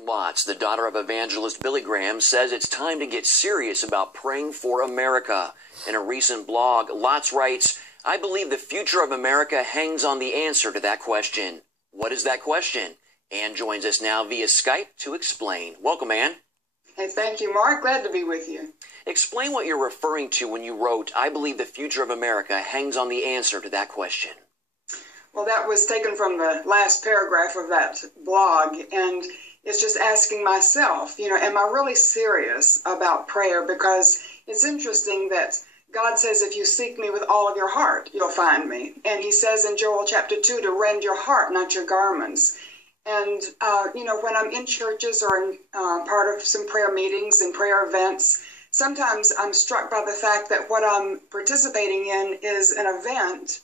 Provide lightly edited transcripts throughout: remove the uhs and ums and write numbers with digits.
Watts, the daughter of evangelist Billy Graham, says it's time to get serious about praying for America. In a recent blog, Lotz writes, "I believe the future of America hangs on the answer to that question." What is that question? Ann joins us now via Skype to explain. Welcome, Ann. Hey, thank you, Mark. Glad to be with you. Explain what you're referring to when you wrote, "I believe the future of America hangs on the answer to that question." Well, that was taken from the last paragraph of that blog, and it's just asking myself, am I really serious about prayer? Because it's interesting that God says, if you seek me with all of your heart, you'll find me. And he says in Joel chapter 2 to rend your heart, not your garments. And, when I'm in churches or in part of some prayer meetings and prayer events, sometimes I'm struck by the fact that what I'm participating in is an event,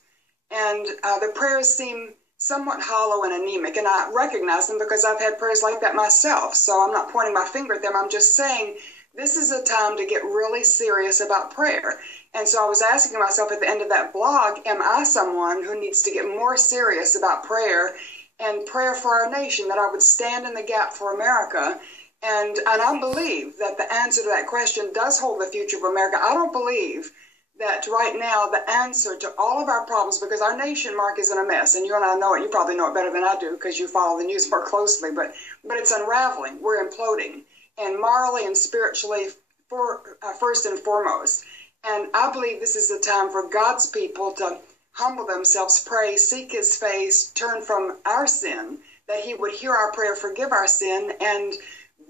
and the prayers seem somewhat hollow and anemic, and I recognize them because I've had prayers like that myself. So I'm not pointing my finger at them. I'm just saying this is a time to get really serious about prayer. And so I was asking myself at the end of that blog, am I someone who needs to get more serious about prayer and prayer for our nation, that I would stand in the gap for America? And I believe that the answer to that question does hold the future of America. I don't believe that right now the answer to all of our problems, because our nation, Mark, is in a mess, and you and I know it. You probably know it better than I do because you follow the news more closely, but it's unraveling. We're imploding, and morally and spiritually first and foremost. And I believe this is the time for God's people to humble themselves, pray, seek his face, turn from our sin, that he would hear our prayer, forgive our sin, and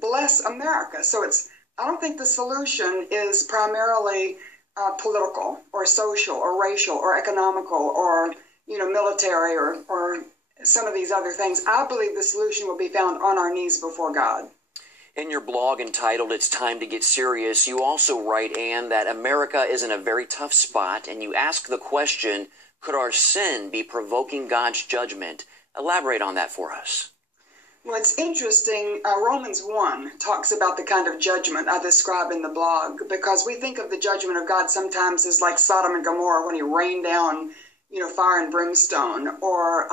bless America. So I don't think the solution is primarily political or social or racial or economical or, military or some of these other things. I believe the solution will be found on our knees before God. In your blog entitled, "It's Time to Get Serious," you also write, Ann, that America is in a very tough spot, and you ask the question, could our sin be provoking God's judgment? Elaborate on that for us. Well, it's interesting. Romans 1 talks about the kind of judgment I describe in the blog, because we think of the judgment of God sometimes as like Sodom and Gomorrah when he rained down, fire and brimstone, or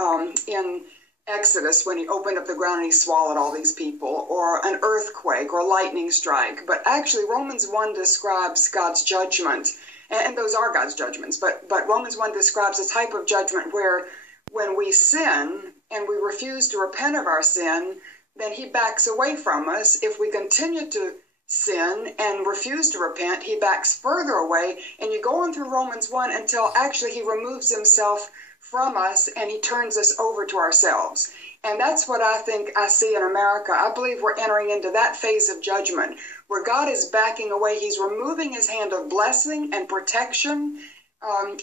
in Exodus when he opened up the ground and he swallowed all these people, or an earthquake or lightning strike. But actually Romans 1 describes God's judgment, and those are God's judgments, but Romans 1 describes a type of judgment where when we sin and we refuse to repent of our sin, then he backs away from us. If we continue to sin and refuse to repent, he backs further away. And you go on through Romans 1 until actually he removes himself from us and he turns us over to ourselves. And that's what I think I see in America. I believe we're entering into that phase of judgment where God is backing away. He's removing his hand of blessing and protection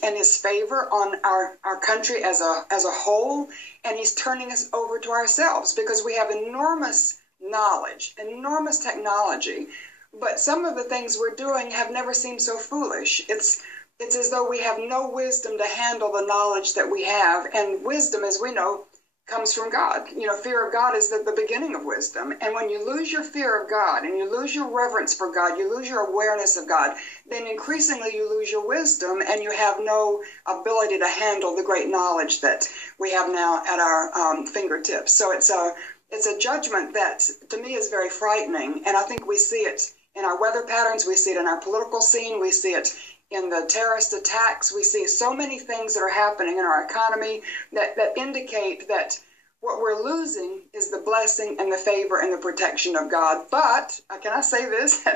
and his favor on our country as a whole, and he's turning us over to ourselves because we have enormous knowledge, enormous technology, but some of the things we're doing have never seemed so foolish. It's as though we have no wisdom to handle the knowledge that we have, and wisdom, as we know, comes from God. Fear of God is the beginning of wisdom. And when you lose your fear of God and you lose your reverence for God, you lose your awareness of God, then increasingly you lose your wisdom and you have no ability to handle the great knowledge that we have now at our fingertips. So it's a judgment that to me is very frightening. And I think we see it in our weather patterns. We see it in our political scene. We see it in the terrorist attacks. We see so many things that are happening in our economy that indicate that what we're losing is the blessing and the favor and the protection of God. But, can I say this?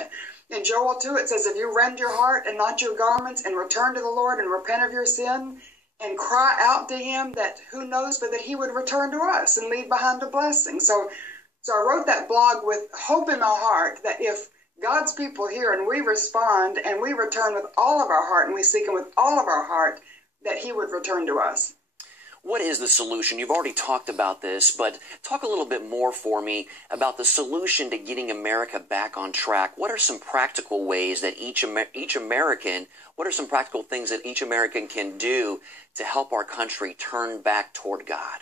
In Joel 2, it says, if you rend your heart and not your garments and return to the Lord and repent of your sin and cry out to him, that who knows but that he would return to us and leave behind a blessing. So I wrote that blog with hope in my heart that if God's people hear and we respond and we return with all of our heart and we seek him with all of our heart, that he would return to us. What is the solution? You've already talked about this, but talk a little bit more for me about the solution to getting America back on track. What are some practical ways that what are some practical things that each American can do to help our country turn back toward God?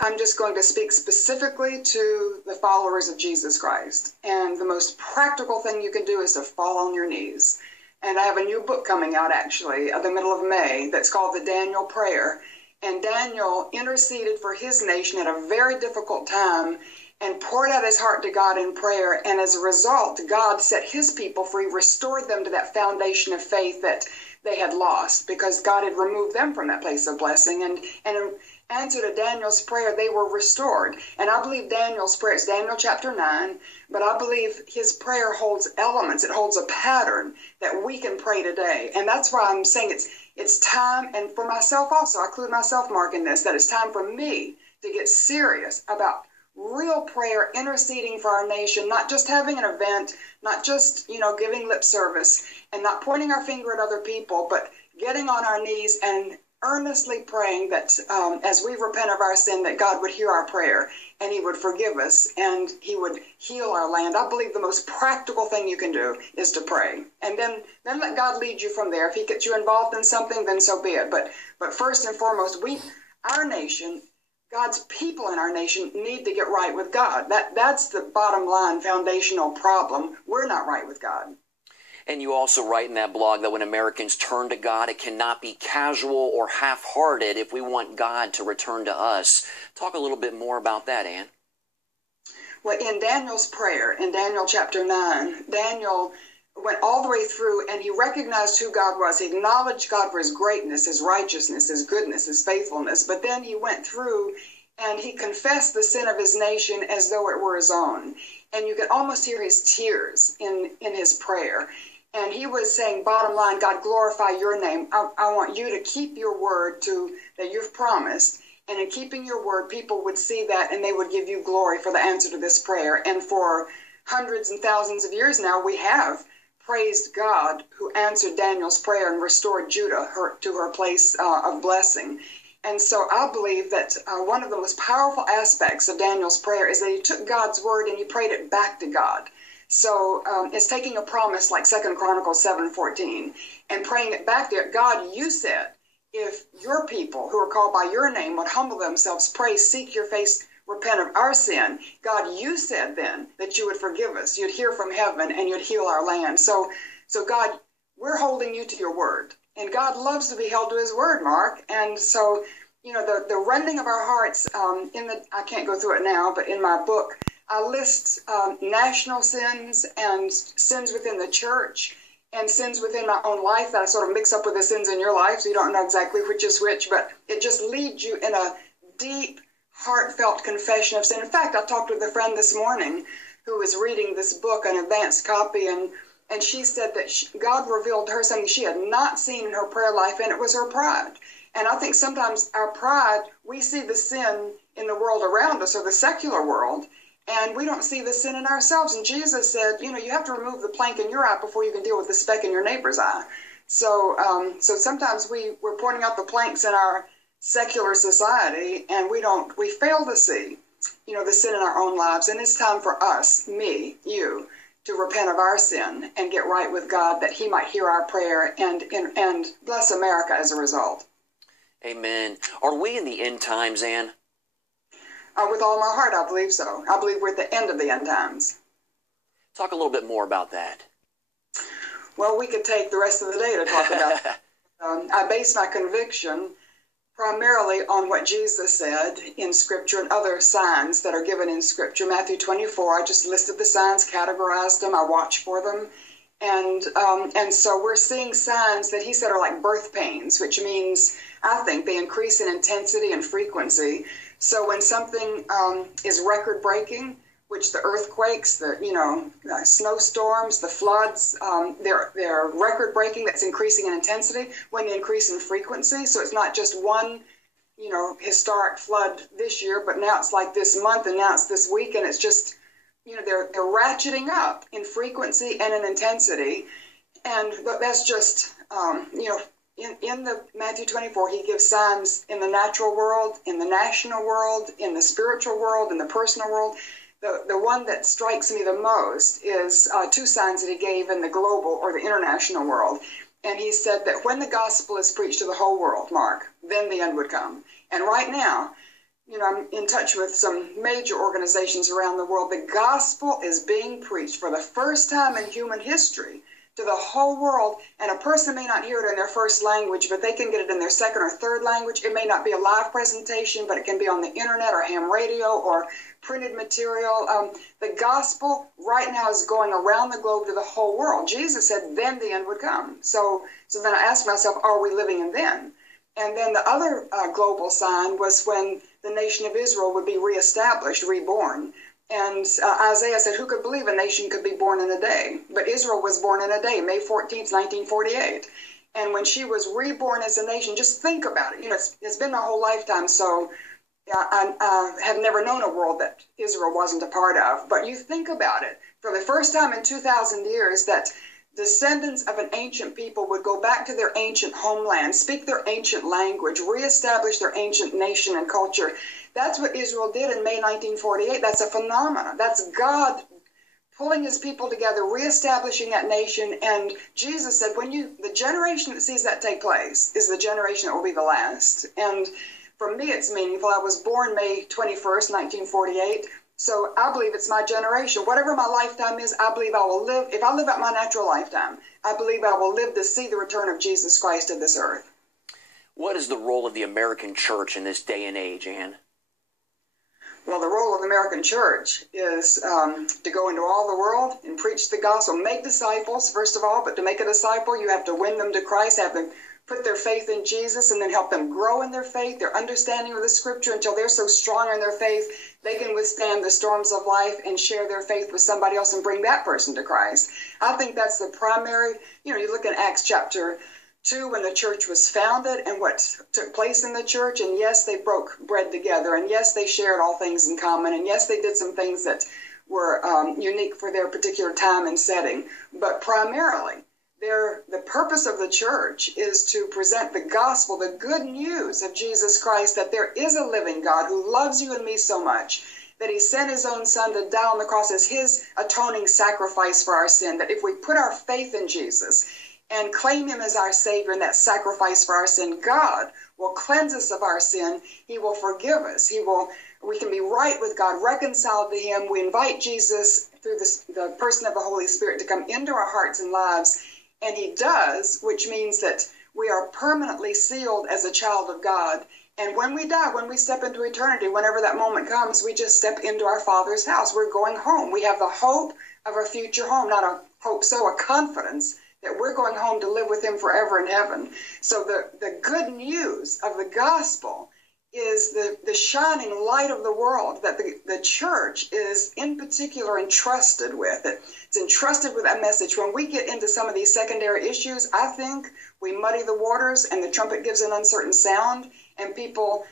I'm just going to speak specifically to the followers of Jesus Christ. And the most practical thing you can do is to fall on your knees. And I have a new book coming out, actually, at the middle of May, that's called The Daniel Prayer. And Daniel interceded for his nation at a very difficult time. and poured out his heart to God in prayer. And as a result, God set his people free, restored them to that foundation of faith that they had lost because God had removed them from that place of blessing. And in answer to Daniel's prayer, they were restored. And I believe Daniel's prayer, it's Daniel chapter 9, but I believe his prayer holds elements. It holds a pattern that we can pray today. And that's why I'm saying it's time, and for myself also, I include myself, Mark, in this, that it's time for me to get serious about real prayer, interceding for our nation, not just having an event, not just, giving lip service and not pointing our finger at other people, but getting on our knees and earnestly praying that as we repent of our sin, that God would hear our prayer and he would forgive us and he would heal our land. I believe the most practical thing you can do is to pray. And then let God lead you from there. If he gets you involved in something, then so be it. But first and foremost, our nation, God's people in our nation need to get right with God. That's the bottom line foundational problem. We're not right with God. And you also write in that blog that when Americans turn to God, it cannot be casual or half-hearted if we want God to return to us. Talk a little bit more about that, Ann. Well, in Daniel's prayer, in Daniel chapter 9, Daniel went all the way through and he recognized who God was. He acknowledged God for his greatness, his righteousness, his goodness, his faithfulness. But then he went through and he confessed the sin of his nation as though it were his own. And you could almost hear his tears in his prayer. And he was saying, bottom line, God, glorify your name. I want you to keep your word that you've promised. And in keeping your word, people would see that and they would give you glory for the answer to this prayer. And for hundreds and thousands of years now, we have praised God who answered Daniel's prayer and restored Judah to her place of blessing. And so I believe that one of the most powerful aspects of Daniel's prayer is that he took God's word and he prayed it back to God. So it's taking a promise like 2 Chronicles 7:14 and praying it back there. God, you said, if your people who are called by your name would humble themselves, pray, seek your face, repent of our sin. God, you said then that you would forgive us. You'd hear from heaven and you'd heal our land. So God, we're holding you to your word. And God loves to be held to his word, Mark. And so, the rending of our hearts, I can't go through it now, but in my book, I list national sins and sins within the church and sins within my own life that I sort of mix up with the sins in your life, so you don't know exactly which is which, but it just leads you in a deep, heartfelt confession of sin. In fact, I talked with a friend this morning who was reading this book, an advanced copy, and she said that God revealed to her something she had not seen in her prayer life, and it was her pride. And I think sometimes our pride, we see the sin in the world around us or the secular world, and we don't see the sin in ourselves. And Jesus said, you have to remove the plank in your eye before you can deal with the speck in your neighbor's eye. So sometimes we're pointing out the planks in our secular society, and we fail to see, the sin in our own lives. And it's time for us, me, you, to repent of our sin and get right with God, that he might hear our prayer and bless America as a result. Amen. Are we in the end times, Ann? With all my heart, I believe so. I believe we're at the end of the end times. Talk a little bit more about that. Well, we could take the rest of the day to talk about that. I base my conviction primarily on what Jesus said in Scripture and other signs that are given in Scripture. Matthew 24, I just listed the signs, categorized them, I watch for them. And so we're seeing signs that he said are like birth pains, which means, I think, they increase in intensity and frequency. So when something is record-breaking, which the earthquakes, the snowstorms, the floods, they're record-breaking. That's increasing in intensity. When they increase in frequency, so it's not just one, historic flood this year, but now it's like this month, and now it's this week, and it's just, they're ratcheting up in frequency and in intensity, and that's just, in the Matthew 24, he gives signs in the natural world, in the national world, in the spiritual world, in the personal world. The one that strikes me the most is two signs that he gave in the global or the international world. And he said that when the gospel is preached to the whole world, Mark, then the end would come. And right now, I'm in touch with some major organizations around the world. The gospel is being preached for the first time in human history to the whole world, and a person may not hear it in their first language, but they can get it in their second or third language. It may not be a live presentation, but it can be on the internet or ham radio or printed material. The gospel right now is going around the globe to the whole world. Jesus said then the end would come. So then I asked myself, are we living in then? And then the other global sign was when the nation of Israel would be reestablished, reborn. And Isaiah said, who could believe a nation could be born in a day? But Israel was born in a day, May 14th, 1948. And when she was reborn as a nation, just think about it. You know, it's been my whole lifetime, so I have never known a world that Israel wasn't a part of. But you think about it. For the first time in 2,000 years, that descendants of an ancient people would go back to their ancient homeland, speak their ancient language, reestablish their ancient nation and culture. That's what Israel did in May 1948. That's a phenomenon. That's God pulling his people together, reestablishing that nation. And Jesus said, the generation that sees that take place is the generation that will be the last. And for me, it's meaningful. I was born May 21st, 1948. So I believe it's my generation. Whatever my lifetime is, I believe I will live. If I live out my natural lifetime, I believe I will live to see the return of Jesus Christ to this earth. What is the role of the American church in this day and age, Ann? Well, the role of the American church is to go into all the world and preach the gospel, make disciples, first of all. But to make a disciple, you have to win them to Christ, have them put their faith in Jesus, and then help them grow in their faith, their understanding of the Scripture, until they're so strong in their faith they can withstand the storms of life and share their faith with somebody else and bring that person to Christ. I think that's the primary. You look at Acts chapter 2, when the church was founded and what took place in the church, and yes, they broke bread together, and yes, they shared all things in common, and yes, they did some things that were unique for their particular time and setting. But primarily, the purpose of the church is to present the gospel, the good news of Jesus Christ, that there is a living God who loves you and me so much that he sent his own son to die on the cross as his atoning sacrifice for our sin, that if we put our faith in Jesus and claim him as our Savior and that sacrifice for our sin, God will cleanse us of our sin. He will forgive us. We can be right with God, reconciled to him. We invite Jesus through the person of the Holy Spirit to come into our hearts and lives. And he does, which means that we are permanently sealed as a child of God. And when we die, when we step into eternity, whenever that moment comes, we just step into our Father's house. We're going home. We have the hope of a future home, not a hope, a confidence that we're going home to live with him forever in heaven. So the good news of the gospel is the shining light of the world that the church is in particular entrusted with. It's entrusted with that message. When we get into some of these secondary issues, I think we muddy the waters and the trumpet gives an uncertain sound, and people,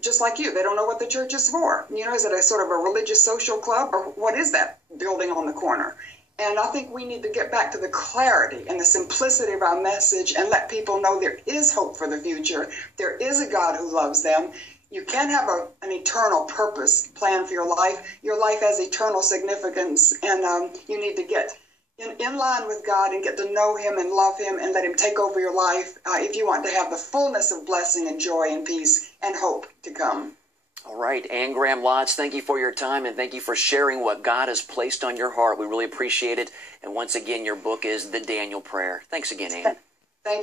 just like you, they don't know what the church is for. Is it a sort of a religious social club, or what is that building on the corner? And I think we need to get back to the clarity and the simplicity of our message and let people know there is hope for the future. There is a God who loves them. You can have an eternal purpose plan for your life. Your life has eternal significance, and you need to get in line with God and get to know him and love him and let him take over your life if you want to have the fullness of blessing and joy and peace and hope to come. All right, Ann Graham Lotz, thank you for your time, and thank you for sharing what God has placed on your heart. We really appreciate it. And once again, your book is The Daniel Prayer. Thanks again, Ann. Thank you.